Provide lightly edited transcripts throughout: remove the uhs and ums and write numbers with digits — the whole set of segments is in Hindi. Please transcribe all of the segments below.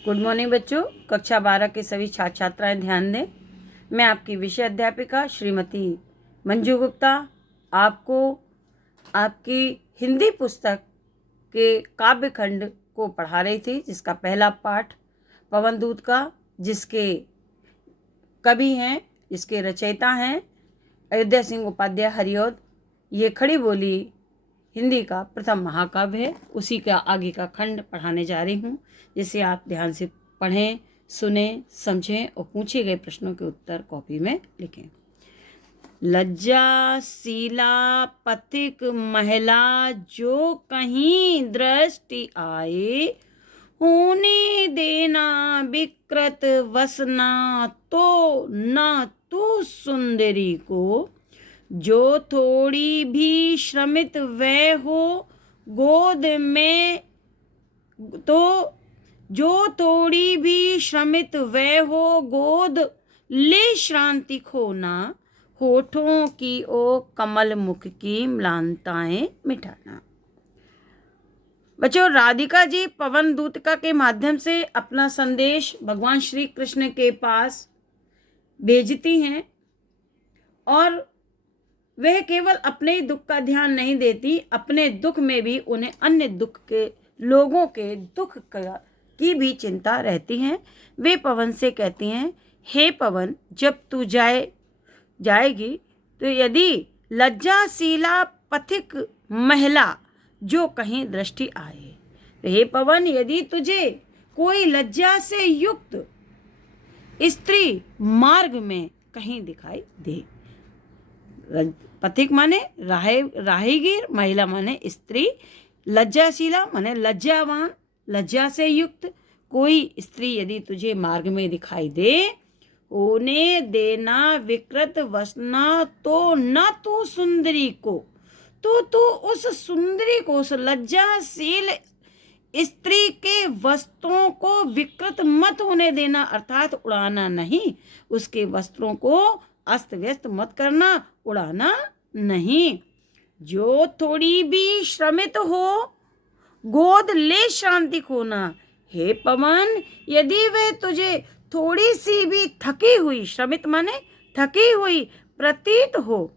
गुड मॉर्निंग बच्चों। कक्षा 12 के सभी छात्र छात्राएं ध्यान दें। मैं आपकी विषय अध्यापिका श्रीमती मंजू गुप्ता आपको आपकी हिंदी पुस्तक के काव्य खंड को पढ़ा रही थी, जिसका पहला पाठ पवन दूत का, जिसके कवि हैं, जिसके रचयिता हैं अयोध्या सिंह उपाध्याय हरिऔध। ये खड़ी बोली हिंदी का प्रथम महाकाव्य है। उसी का आगे का खंड पढ़ाने जा रही हूँ, जिसे आप ध्यान से पढ़ें, सुने, समझें और पूछे गए प्रश्नों के उत्तर कॉपी में लिखें। लज्जाशीला पथिक महिला जो कहीं दृष्टि आए, होने देना विकृत वसना तो न तू सुंदरी को। जो थोड़ी भी श्रमित वह हो गोद में, तो जो थोड़ी भी श्रमित वह हो गोद ले श्रांति खोना। होठों की ओ कमल मुख की म्लानताएं मिटाना। बच्चों, राधिका जी पवन दूतिका के माध्यम से अपना संदेश भगवान श्री कृष्ण के पास भेजती हैं, और वह केवल अपने ही दुख का ध्यान नहीं देती, अपने दुख में भी उन्हें अन्य दुख के लोगों के दुख की भी चिंता रहती है। वे पवन से कहती हैं, हे पवन, जब तू जाएगी तो यदि लज्जाशीला पथिक महिला जो कहीं दृष्टि आए, तो हे पवन, यदि तुझे कोई लज्जा से युक्त स्त्री मार्ग में कहीं दिखाई दे। पथिक माने राहीगीर, महिला माने स्त्री, लज्जाशीला माने लज्जावान, लज्जा से युक्त कोई स्त्री यदि तुझे मार्ग में दिखाई दे, होने देना विकृत वसना तो न तू सुंदरी को, तो तू उस सुंदरी को, उस लज्जाशील स्त्री के वस्त्रों को विकृत मत होने देना, अर्थात उड़ाना नहीं। उसके वस्त्रों को अस्त व्यस्त मत करना, उड़ाना नहीं। जो थोड़ी भी श्रमित हो गोद ले शांति खोना। हे पवन, यदि वे तुझे थोड़ी सी भी थकी हुई, श्रमित माने थकी हुई प्रतीत हो,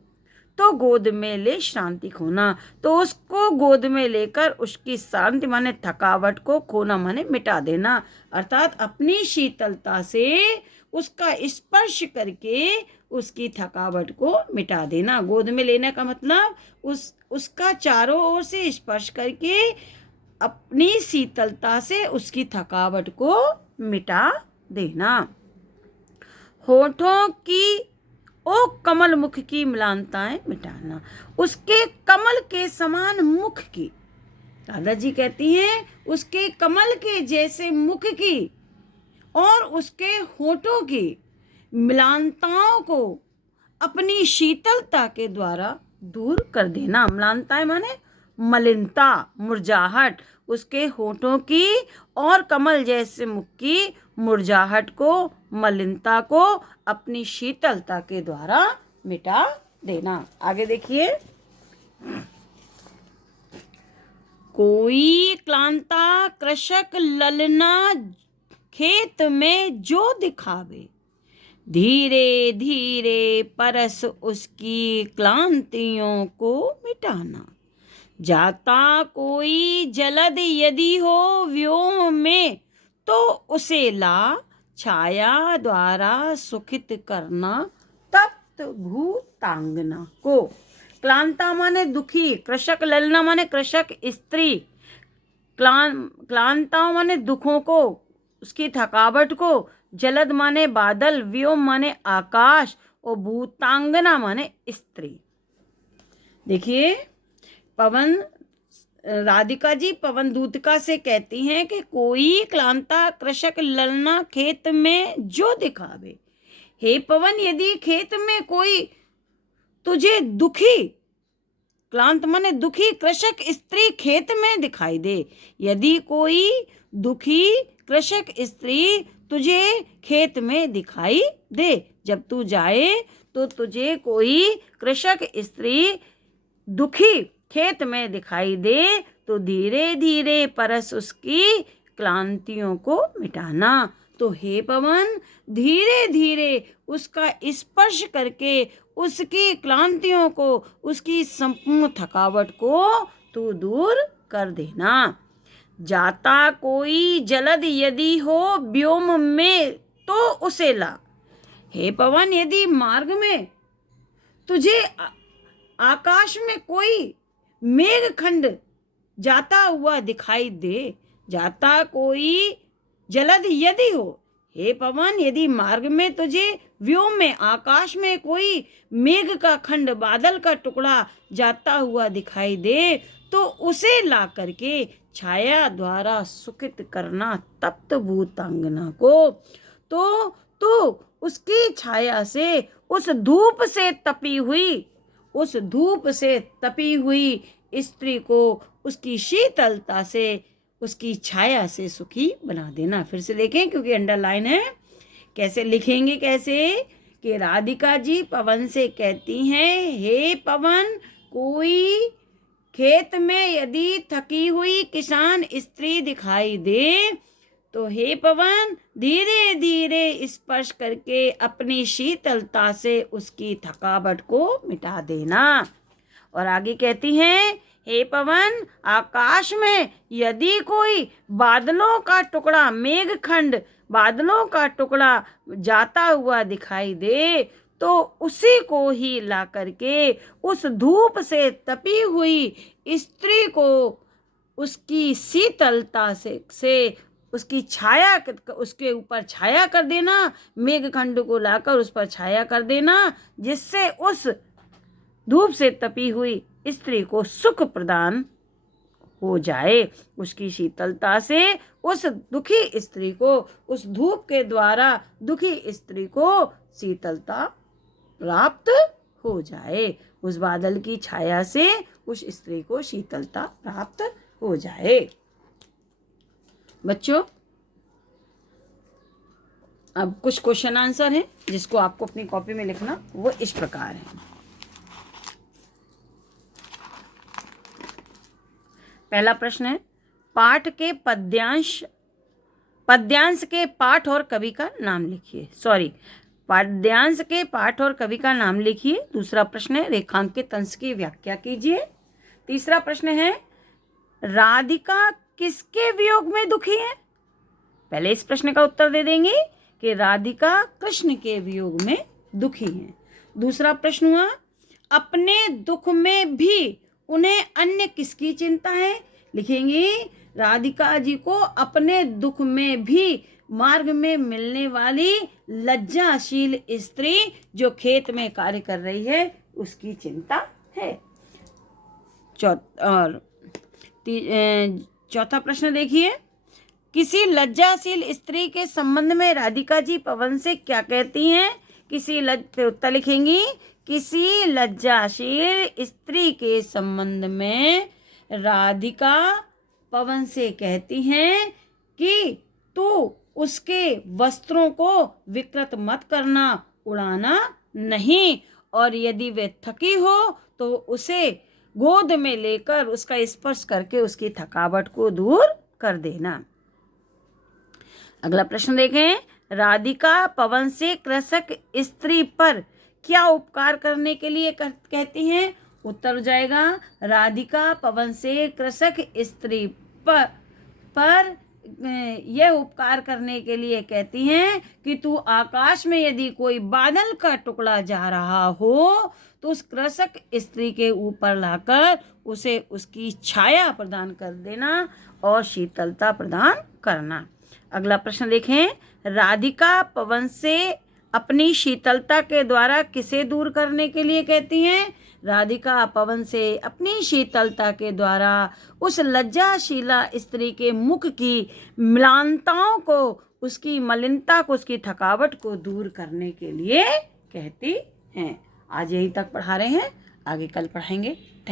तो गोद में ले शांति खोना। तो उसको गोद में लेकर उसकी शांति माने थकावट को, खोना माने मिटा देना, अर्थात अपनी शीतलता से उसका स्पर्श करके उसकी थकावट को मिटा देना। गोद में लेने का मतलब उसका चारों ओर से स्पर्श करके अपनी शीतलता से उसकी थकावट को मिटा देना। होठों की ओ कमल मुख की म्लानताएं मिटाना। उसके कमल के समान मुख की, राधा जी कहती हैं, उसके कमल के जैसे मुख की और उसके होठों की म्लानताओं को अपनी शीतलता के द्वारा दूर कर देना। म्लानताएं माने मलिनता, मुरझाहट। उसके होठों की और कमल जैसे मुख की मुरझाहट को, मलिनता को अपनी शीतलता के द्वारा मिटा देना। आगे देखिए। कोई क्लांता कृषक ललना खेत में जो दिखावे, धीरे धीरे परस उसकी क्लांतियों को मिटाना। जाता कोई जलद यदि हो व्योम में, तो उसे ला छाया द्वारा सुखित करना तप्त भूतांगना को। क्लांता माने दुखी, कृषक ललना माने कृषक स्त्री, क्लांता माने दुखों को, उसकी थकावट को, जलद माने बादल, व्योम माने आकाश, और भूतांगना माने स्त्री। देखिए, राधिका जी पवन दूतिका से कहती हैं कि कोई क्लांता कृषक ललना खेत में जो दिखावे। हे पवन, यदि खेत में कोई तुझे दुखी, क्लांत माने दुखी, कृषक स्त्री खेत में दिखाई दे, यदि कोई दुखी कृषक स्त्री तुझे खेत में दिखाई दे, जब तू जाए तो तुझे कोई कृषक स्त्री दुखी खेत में दिखाई दे, तो धीरे धीरे परस उसकी क्लांतियों को मिटाना। तो हे पवन, धीरे धीरे उसका स्पर्श करके उसकी क्लांतियों को, उसकी संपूर्ण थकावट को तू दूर कर देना। जाता कोई जलद यदि हो व्योम में तो उसे ला। हे पवन, यदि मार्ग में तुझे आकाश में कोई मेघखंड जाता हुआ दिखाई दे, जाता कोई जलद यदि हो, हे पवन, यदि मार्ग में तुझे व्योम में, आकाश में कोई मेघ का खंड, बादल का टुकड़ा जाता हुआ दिखाई दे, तो उसे ला करके छाया द्वारा सुखित करना तप्त भूतांगना को। तो उसकी छाया से, उस धूप से तपी हुई स्त्री को उसकी शीतलता से, उसकी छाया से सुखी बना देना। फिर से देखें क्योंकि अंडरलाइन है। कैसे लिखेंगे, कैसे कि राधिका जी पवन से कहती हैं, हे पवन, कोई खेत में यदि थकी हुई किसान स्त्री दिखाई दे, तो हे पवन, धीरे धीरे स्पर्श करके अपनी शीतलता से उसकी थकावट को मिटा देना। और आगे कहती हैं, हे पवन, आकाश में यदि कोई बादलों का टुकड़ा, मेघखंड, बादलों का टुकड़ा जाता हुआ दिखाई दे, तो उसी को ही ला करके उस धूप से तपी हुई स्त्री को उसकी शीतलता से उसकी छाया, उसके ऊपर छाया कर देना। मेघखंड को लाकर उस पर छाया कर देना, जिससे उस धूप से तपी हुई स्त्री को सुख प्रदान हो जाए। उसकी शीतलता से उस दुखी स्त्री को, उस धूप के द्वारा दुखी स्त्री को शीतलता प्राप्त हो जाए। उस बादल की छाया से उस स्त्री को शीतलता प्राप्त हो जाए। बच्चों, अब कुछ क्वेश्चन आंसर हैं जिसको आपको अपनी कॉपी में लिखना, वो इस प्रकार है। पहला प्रश्न है, पाठ के पद्यांश के पाठ और कवि का नाम लिखिए। पद्यांश के पाठ और कवि का नाम लिखिए। दूसरा प्रश्न है, रेखांकित अंश की व्याख्या कीजिए। तीसरा प्रश्न है, राधिका किसके वियोग में दुखी है? पहले इस प्रश्न का उत्तर दे देंगे कि राधिका कृष्ण के वियोग में दुखी है। दूसरा प्रश्न हुआ, अपने दुख में भी उन्हें अन्य किसकी चिंता है? लिखेंगे, राधिका जी को अपने दुख में भी मार्ग में मिलने वाली लज्जाशील स्त्री जो खेत में कार्य कर रही है उसकी चिंता है। चौथा प्रश्न देखिए, किसी लज्जाशील स्त्री के संबंध में राधिका जी पवन से क्या कहती हैं? पे उत्तर लिखेंगी, किसी लज्जाशील स्त्री के संबंध में राधिका पवन से कहती हैं कि तू उसके वस्त्रों को विकृत मत करना, उड़ाना नहीं, और यदि वे थकी हो तो उसे गोद में लेकर उसका स्पर्श करके उसकी थकावट को दूर कर देना। अगला प्रश्न देखें, राधिका पवन से कृषक स्त्री पर क्या उपकार करने के लिए कहती हैं? उत्तर हो जाएगा, राधिका पवन से कृषक स्त्री पर यह उपकार करने के लिए कहती हैं कि तू आकाश में यदि कोई बादल का टुकड़ा जा रहा हो तो उस कृषक स्त्री के ऊपर लाकर उसे उसकी छाया प्रदान कर देना और शीतलता प्रदान करना। अगला प्रश्न देखें, राधिका पवन से अपनी शीतलता के द्वारा किसे दूर करने के लिए कहती हैं? राधिका पवन से अपनी शीतलता के द्वारा उस लज्जाशीला स्त्री के मुख की म्लानताओं को, उसकी मलिनता को, उसकी थकावट को दूर करने के लिए कहती हैं। आज यहीं तक पढ़ा रहे हैं, आगे कल पढ़ाएंगे। Thank you.